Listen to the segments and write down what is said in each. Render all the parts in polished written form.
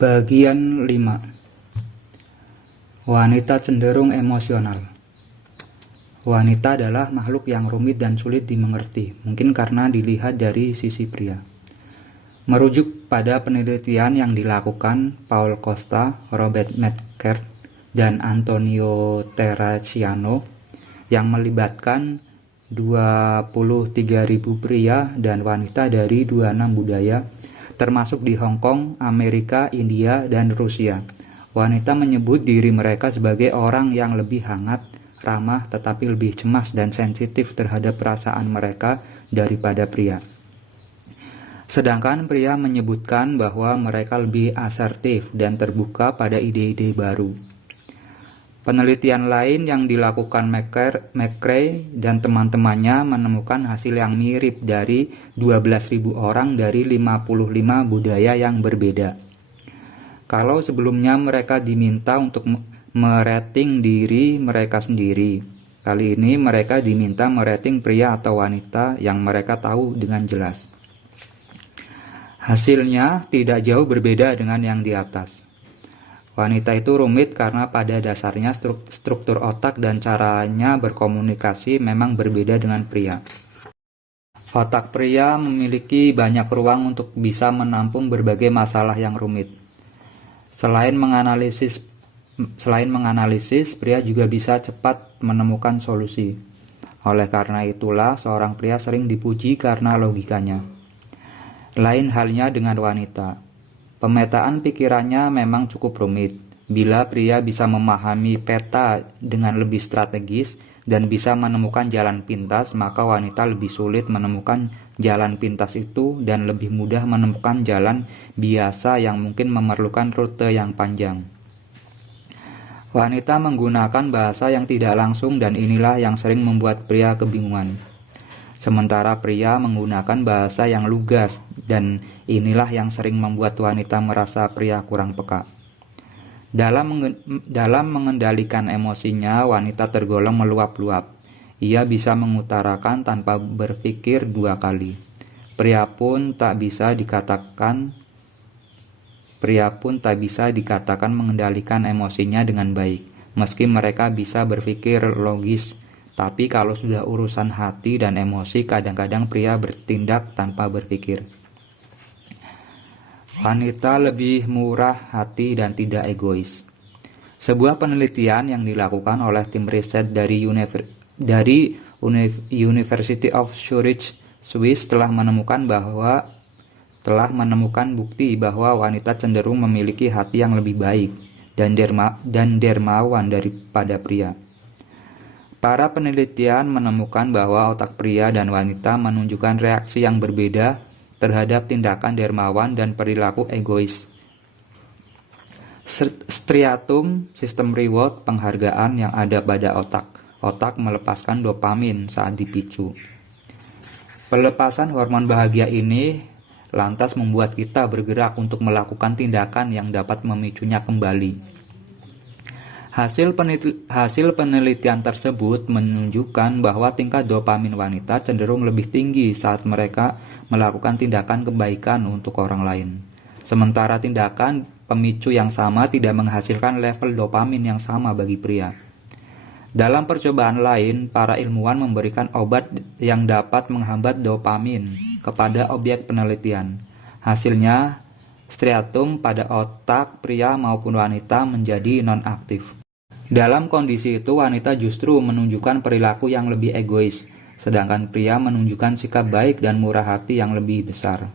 Bagian 5. Wanita cenderung emosional. Wanita adalah makhluk yang rumit dan sulit dimengerti, mungkin karena dilihat dari sisi pria. Merujuk pada penelitian yang dilakukan Paul Costa, Robert Medker, dan Antonio Terracciano yang melibatkan 23.000 pria dan wanita dari 26 budaya, termasuk di Hong Kong, Amerika, India, dan Rusia. Wanita menyebut diri mereka sebagai orang yang lebih hangat, ramah, tetapi lebih cemas dan sensitif terhadap perasaan mereka daripada pria. Sedangkan pria menyebutkan bahwa mereka lebih asertif dan terbuka pada ide-ide baru. Penelitian lain yang dilakukan McCrae dan teman-temannya menemukan hasil yang mirip dari 12.000 orang dari 55 budaya yang berbeda. Kalau sebelumnya mereka diminta untuk merating diri mereka sendiri, kali ini mereka diminta merating pria atau wanita yang mereka tahu dengan jelas. Hasilnya tidak jauh berbeda dengan yang di atas. Wanita itu rumit karena pada dasarnya struktur otak dan caranya berkomunikasi memang berbeda dengan pria. Otak pria memiliki banyak ruang untuk bisa menampung berbagai masalah yang rumit. Selain menganalisis, pria juga bisa cepat menemukan solusi. Oleh karena itulah, seorang pria sering dipuji karena logikanya. Lain halnya dengan wanita. Pemetaan pikirannya memang cukup rumit. Bila pria bisa memahami peta dengan lebih strategis dan bisa menemukan jalan pintas, maka wanita lebih sulit menemukan jalan pintas itu dan lebih mudah menemukan jalan biasa yang mungkin memerlukan rute yang panjang. Wanita menggunakan bahasa yang tidak langsung dan inilah yang sering membuat pria kebingungan. Sementara pria menggunakan bahasa yang lugas dan inilah yang sering membuat wanita merasa pria kurang peka. Dalam mengendalikan emosinya, wanita tergolong meluap-luap. Ia bisa mengutarakan tanpa berpikir 2 kali. Pria pun tak bisa dikatakan mengendalikan emosinya dengan baik, meski mereka bisa berpikir logis. Tapi kalau sudah urusan hati dan emosi, kadang-kadang pria bertindak tanpa berpikir. Wanita lebih murah hati dan tidak egois. Sebuah penelitian yang dilakukan oleh tim riset dari University of Zurich, Swiss telah menemukan bukti bahwa wanita cenderung memiliki hati yang lebih baik dan dermawan daripada pria. Para penelitian menemukan bahwa otak pria dan wanita menunjukkan reaksi yang berbeda terhadap tindakan dermawan dan perilaku egois. Striatum, sistem reward penghargaan yang ada pada otak. Otak melepaskan dopamin saat dipicu. Pelepasan hormon bahagia ini lantas membuat kita bergerak untuk melakukan tindakan yang dapat memicunya kembali. Hasil penelitian tersebut menunjukkan bahwa tingkat dopamin wanita cenderung lebih tinggi saat mereka melakukan tindakan kebaikan untuk orang lain. Sementara tindakan pemicu yang sama tidak menghasilkan level dopamin yang sama bagi pria. Dalam percobaan lain, para ilmuwan memberikan obat yang dapat menghambat dopamin kepada objek penelitian. Hasilnya, striatum pada otak pria maupun wanita menjadi non-aktif. Dalam kondisi itu, wanita justru menunjukkan perilaku yang lebih egois, sedangkan pria menunjukkan sikap baik dan murah hati yang lebih besar.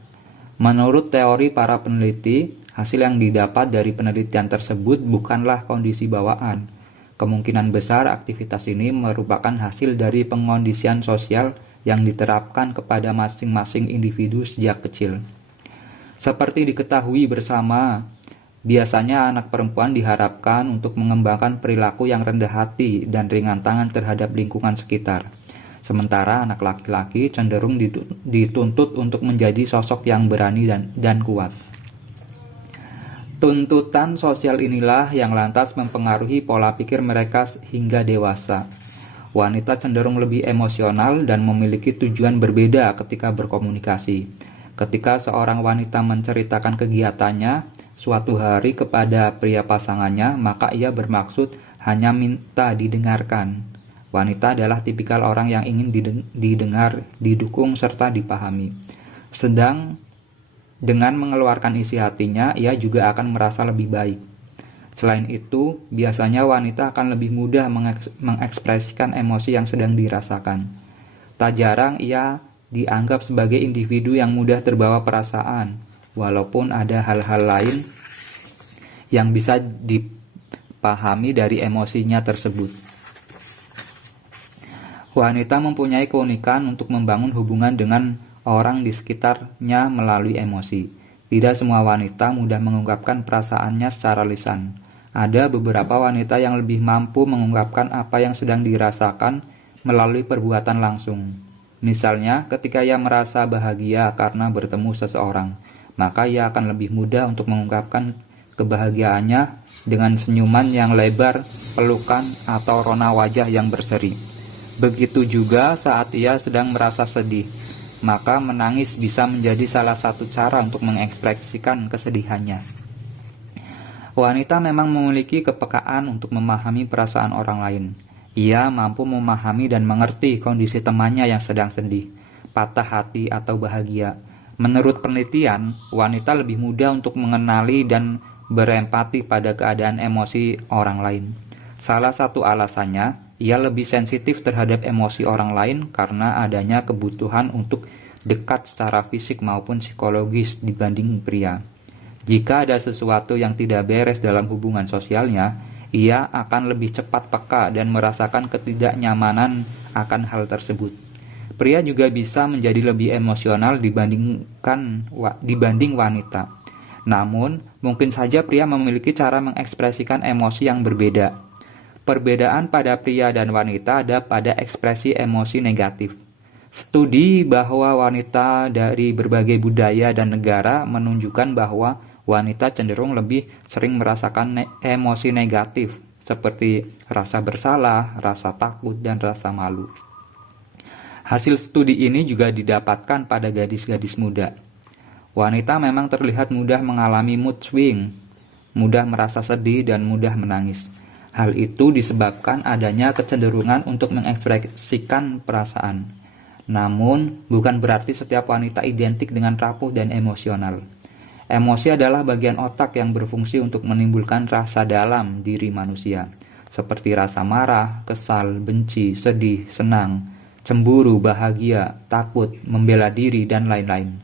Menurut teori para peneliti, hasil yang didapat dari penelitian tersebut bukanlah kondisi bawaan. Kemungkinan besar aktivitas ini merupakan hasil dari pengondisian sosial yang diterapkan kepada masing-masing individu sejak kecil. Seperti diketahui bersama, biasanya anak perempuan diharapkan untuk mengembangkan perilaku yang rendah hati dan ringan tangan terhadap lingkungan sekitar. Sementara anak laki-laki cenderung dituntut untuk menjadi sosok yang berani dan kuat. Tuntutan sosial inilah yang lantas mempengaruhi pola pikir mereka hingga dewasa. Wanita cenderung lebih emosional dan memiliki tujuan berbeda ketika berkomunikasi. Ketika seorang wanita menceritakan kegiatannya, suatu hari kepada pria pasangannya, maka ia bermaksud hanya minta didengarkan. Wanita adalah tipikal orang yang ingin didengar, didukung, serta dipahami. Sedang dengan mengeluarkan isi hatinya, ia juga akan merasa lebih baik. Selain itu, biasanya wanita akan lebih mudah mengekspresikan emosi yang sedang dirasakan. Tak jarang ia dianggap sebagai individu yang mudah terbawa perasaan, walaupun ada hal-hal lain yang bisa dipahami dari emosinya tersebut. Wanita mempunyai keunikan untuk membangun hubungan dengan orang di sekitarnya melalui emosi. Tidak semua wanita mudah mengungkapkan perasaannya secara lisan. Ada beberapa wanita yang lebih mampu mengungkapkan apa yang sedang dirasakan melalui perbuatan langsung. Misalnya, ketika ia merasa bahagia karena bertemu seseorang, maka ia akan lebih mudah untuk mengungkapkan kebahagiaannya dengan senyuman yang lebar, pelukan, atau rona wajah yang berseri. Begitu juga saat ia sedang merasa sedih, maka menangis bisa menjadi salah satu cara untuk mengekspresikan kesedihannya. Wanita memang memiliki kepekaan untuk memahami perasaan orang lain. Ia mampu memahami dan mengerti kondisi temannya yang sedang sedih, patah hati, atau bahagia. Menurut penelitian, wanita lebih mudah untuk mengenali dan berempati pada keadaan emosi orang lain. Salah satu alasannya, ia lebih sensitif terhadap emosi orang lain karena adanya kebutuhan untuk dekat secara fisik maupun psikologis dibanding pria. Jika ada sesuatu yang tidak beres dalam hubungan sosialnya, ia akan lebih cepat peka dan merasakan ketidaknyamanan akan hal tersebut. Pria juga bisa menjadi lebih emosional dibanding wanita. Namun, mungkin saja pria memiliki cara mengekspresikan emosi yang berbeda. Perbedaan pada pria dan wanita ada pada ekspresi emosi negatif. Studi bahwa wanita dari berbagai budaya dan negara menunjukkan bahwa wanita cenderung lebih sering merasakan emosi negatif seperti rasa bersalah, rasa takut, dan rasa malu. Hasil studi ini juga didapatkan pada gadis-gadis muda. Wanita memang terlihat mudah mengalami mood swing, mudah merasa sedih, dan mudah menangis. Hal itu disebabkan adanya kecenderungan untuk mengekspresikan perasaan. Namun, bukan berarti setiap wanita identik dengan rapuh dan emosional. Emosi adalah bagian otak yang berfungsi untuk menimbulkan rasa dalam diri manusia, seperti rasa marah, kesal, benci, sedih, senang, cemburu, bahagia, takut, membela diri, dan lain-lain.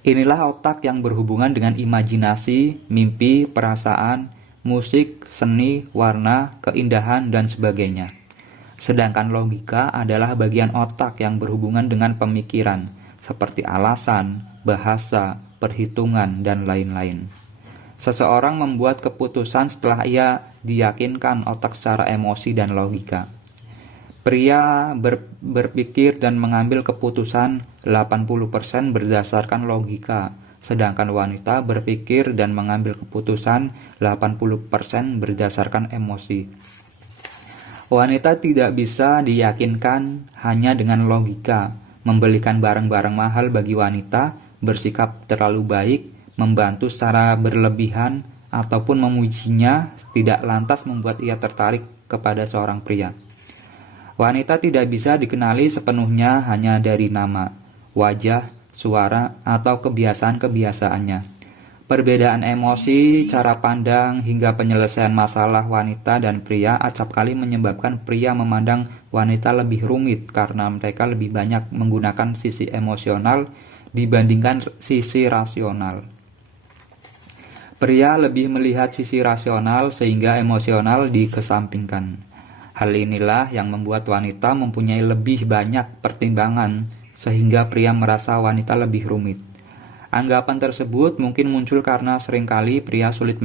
Inilah otak yang berhubungan dengan imajinasi, mimpi, perasaan, musik, seni, warna, keindahan, dan sebagainya. Sedangkan logika adalah bagian otak yang berhubungan dengan pemikiran, seperti alasan, bahasa, perhitungan, dan lain-lain. Seseorang membuat keputusan setelah ia diyakinkan otak secara emosi dan logika. Pria berpikir dan mengambil keputusan 80% berdasarkan logika, sedangkan wanita berpikir dan mengambil keputusan 80% berdasarkan emosi. Wanita tidak bisa diyakinkan hanya dengan logika. Membelikan barang-barang mahal bagi wanita, bersikap terlalu baik, membantu secara berlebihan, ataupun memujinya tidak lantas membuat ia tertarik kepada seorang pria. Wanita tidak bisa dikenali sepenuhnya hanya dari nama, wajah, suara, atau kebiasaan-kebiasaannya. Perbedaan emosi, cara pandang, hingga penyelesaian masalah wanita dan pria acapkali menyebabkan pria memandang wanita lebih rumit karena mereka lebih banyak menggunakan sisi emosional dibandingkan sisi rasional. Pria lebih melihat sisi rasional sehingga emosional dikesampingkan. Hal inilah yang membuat wanita mempunyai lebih banyak pertimbangan sehingga pria merasa wanita lebih rumit. Anggapan tersebut mungkin muncul karena seringkali pria sulit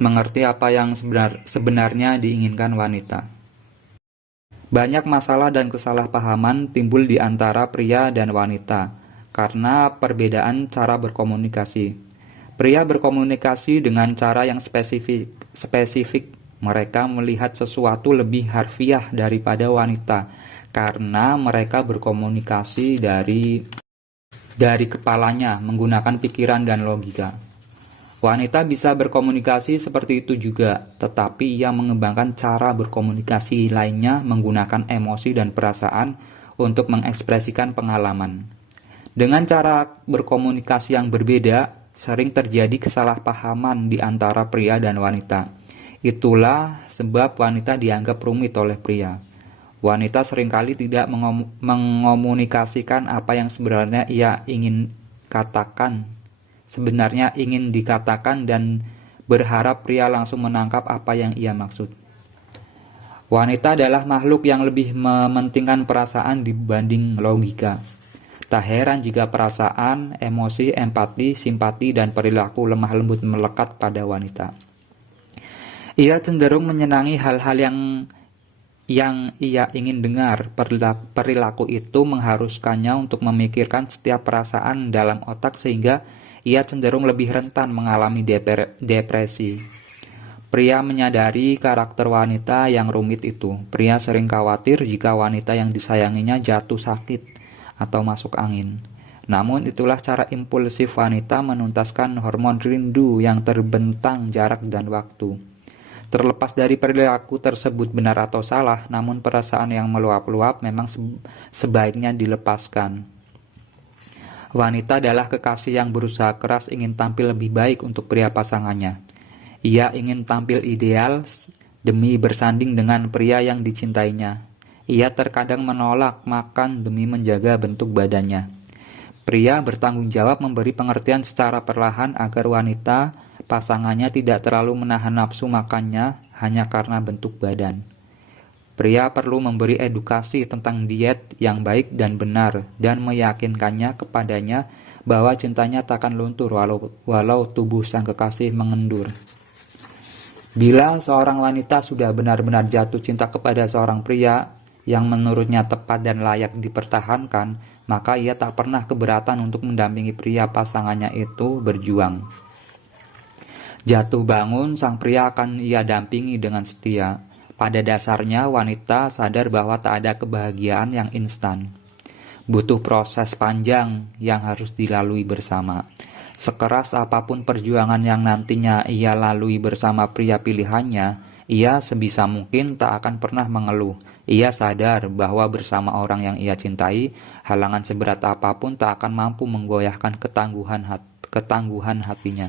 mengerti apa yang sebenarnya diinginkan wanita. Banyak masalah dan kesalahpahaman timbul di antara pria dan wanita karena perbedaan cara berkomunikasi. Pria berkomunikasi dengan cara yang spesifik. Mereka melihat sesuatu lebih harfiah daripada wanita karena mereka berkomunikasi dari dari kepalanya menggunakan pikiran dan logika. Wanita bisa berkomunikasi seperti itu juga, tetapi ia mengembangkan cara berkomunikasi lainnya menggunakan emosi dan perasaan untuk mengekspresikan pengalaman. Dengan cara berkomunikasi yang berbeda, sering terjadi kesalahpahaman di antara pria dan wanita. Itulah sebab wanita dianggap rumit oleh pria. Wanita seringkali tidak mengomunikasikan apa yang sebenarnya ingin dikatakan dan berharap pria langsung menangkap apa yang ia maksud. Wanita adalah makhluk yang lebih mementingkan perasaan dibanding logika. Tak heran jika perasaan, emosi, empati, simpati, dan perilaku lemah lembut melekat pada wanita. Ia cenderung menyenangi hal-hal yang ia ingin dengar. Perilaku itu mengharuskannya untuk memikirkan setiap perasaan dalam otak sehingga ia cenderung lebih rentan mengalami depresi. Pria menyadari karakter wanita yang rumit itu. Pria sering khawatir jika wanita yang disayanginya jatuh sakit atau masuk angin. Namun itulah cara impulsif wanita menuntaskan hormon rindu yang terbentang jarak dan waktu. Terlepas dari perilaku tersebut benar atau salah, namun perasaan yang meluap-luap memang sebaiknya dilepaskan. Wanita adalah kekasih yang berusaha keras ingin tampil lebih baik untuk pria pasangannya. Ia ingin tampil ideal demi bersanding dengan pria yang dicintainya. Ia terkadang menolak makan demi menjaga bentuk badannya. Pria bertanggung jawab memberi pengertian secara perlahan agar wanita pasangannya tidak terlalu menahan nafsu makannya hanya karena bentuk badan. Pria perlu memberi edukasi tentang diet yang baik dan benar dan meyakinkannya kepadanya bahwa cintanya takkan luntur walau tubuh sang kekasih mengendur. Bila seorang wanita sudah benar-benar jatuh cinta kepada seorang pria yang menurutnya tepat dan layak dipertahankan, maka ia tak pernah keberatan untuk mendampingi pria pasangannya itu berjuang. Jatuh bangun, sang pria akan ia dampingi dengan setia. Pada dasarnya, wanita sadar bahwa tak ada kebahagiaan yang instan. Butuh proses panjang yang harus dilalui bersama. Sekeras apapun perjuangan yang nantinya ia lalui bersama pria pilihannya, ia sebisa mungkin tak akan pernah mengeluh. Ia sadar bahwa bersama orang yang ia cintai, halangan seberat apapun tak akan mampu menggoyahkan ketangguhan hatinya.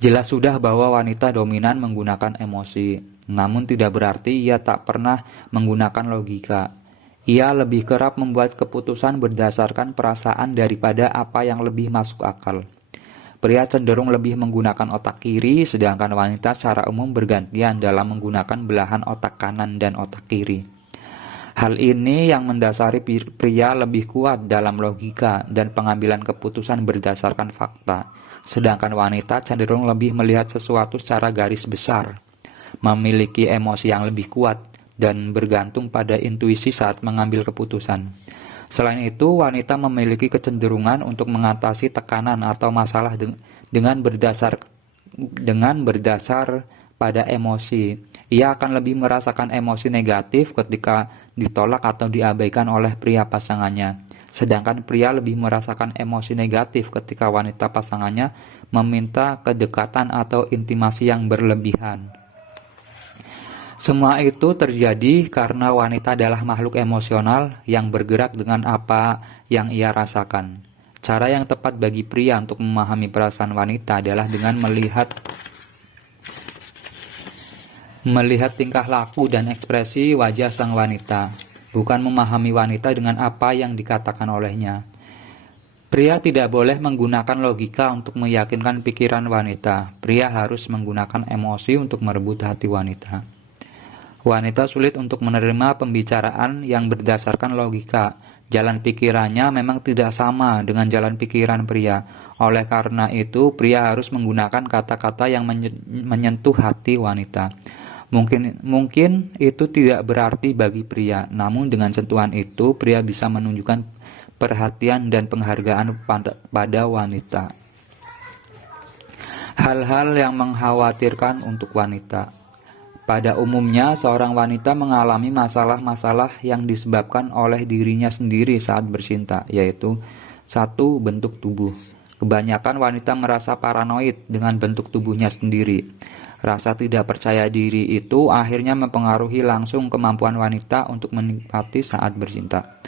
Jelas sudah bahwa wanita dominan menggunakan emosi, namun tidak berarti ia tak pernah menggunakan logika. Ia lebih kerap membuat keputusan berdasarkan perasaan daripada apa yang lebih masuk akal. Pria cenderung lebih menggunakan otak kiri, sedangkan wanita secara umum bergantian dalam menggunakan belahan otak kanan dan otak kiri. Hal ini yang mendasari pria lebih kuat dalam logika dan pengambilan keputusan berdasarkan fakta, sedangkan wanita cenderung lebih melihat sesuatu secara garis besar, memiliki emosi yang lebih kuat, dan bergantung pada intuisi saat mengambil keputusan. Selain itu, wanita memiliki kecenderungan untuk mengatasi tekanan atau masalah dengan berdasar pada emosi. Ia akan lebih merasakan emosi negatif ketika ditolak atau diabaikan oleh pria pasangannya. Sedangkan pria lebih merasakan emosi negatif ketika wanita pasangannya meminta kedekatan atau intimasi yang berlebihan. Semua itu terjadi karena wanita adalah makhluk emosional yang bergerak dengan apa yang ia rasakan. Cara yang tepat bagi pria untuk memahami perasaan wanita adalah dengan melihat tingkah laku dan ekspresi wajah sang wanita, bukan memahami wanita dengan apa yang dikatakan olehnya. Pria tidak boleh menggunakan logika untuk meyakinkan pikiran wanita. Pria harus menggunakan emosi untuk merebut hati wanita. Wanita sulit untuk menerima pembicaraan yang berdasarkan logika. Jalan pikirannya memang tidak sama dengan jalan pikiran pria. Oleh karena itu, pria harus menggunakan kata-kata yang menyentuh hati wanita. Mungkin itu tidak berarti bagi pria, namun dengan sentuhan itu, pria bisa menunjukkan perhatian dan penghargaan pada wanita. Hal-hal yang mengkhawatirkan untuk wanita. Pada umumnya, seorang wanita mengalami masalah-masalah yang disebabkan oleh dirinya sendiri saat bercinta, yaitu 1. Bentuk tubuh. Kebanyakan wanita merasa paranoid dengan bentuk tubuhnya sendiri. Rasa tidak percaya diri itu akhirnya mempengaruhi langsung kemampuan wanita untuk menikmati saat bercinta.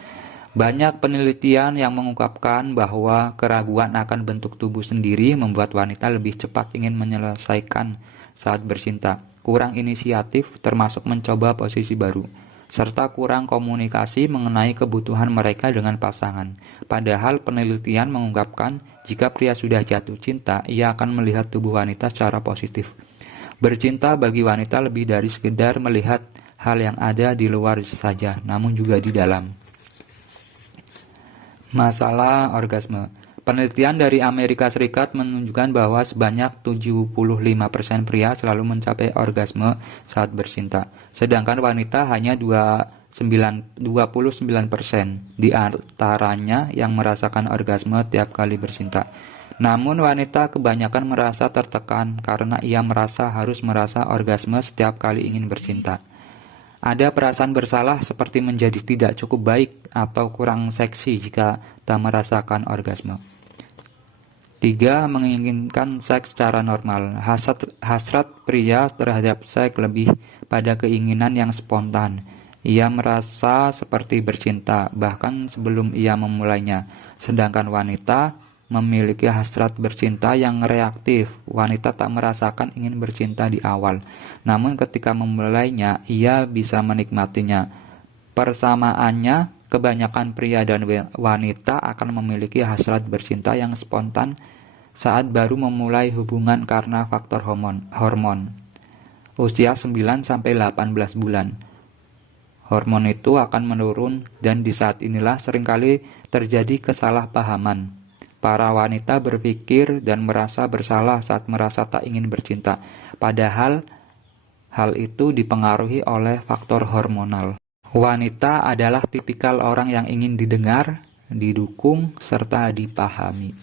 Banyak penelitian yang mengungkapkan bahwa keraguan akan bentuk tubuh sendiri membuat wanita lebih cepat ingin menyelesaikan saat bercinta, kurang inisiatif termasuk mencoba posisi baru, serta kurang komunikasi mengenai kebutuhan mereka dengan pasangan. Padahal penelitian mengungkapkan jika pria sudah jatuh cinta, ia akan melihat tubuh wanita secara positif. Bercinta bagi wanita lebih dari sekedar melihat hal yang ada di luar saja, namun juga di dalam. Masalah orgasme. Penelitian dari Amerika Serikat menunjukkan bahwa sebanyak 75% pria selalu mencapai orgasme saat bercinta, sedangkan wanita hanya 29% di antaranya yang merasakan orgasme tiap kali bercinta. Namun wanita kebanyakan merasa tertekan karena ia merasa harus merasa orgasme setiap kali ingin bercinta. Ada perasaan bersalah seperti menjadi tidak cukup baik atau kurang seksi jika tak merasakan orgasme. 3. Menginginkan seks secara normal. Hasrat pria terhadap seks lebih pada keinginan yang spontan. Ia merasa seperti bercinta bahkan sebelum ia memulainya. Sedangkan wanita memiliki hasrat bercinta yang reaktif. Wanita tak merasakan ingin bercinta di awal, namun ketika memulainya, ia bisa menikmatinya. Persamaannya, kebanyakan pria dan wanita akan memiliki hasrat bercinta yang spontan saat baru memulai hubungan karena faktor hormon. Usia 9-18 bulan. Hormon itu akan menurun dan di saat inilah seringkali terjadi kesalahpahaman. Para wanita berpikir dan merasa bersalah saat merasa tak ingin bercinta, padahal hal itu dipengaruhi oleh faktor hormonal. Wanita adalah tipikal orang yang ingin didengar, didukung, serta dipahami.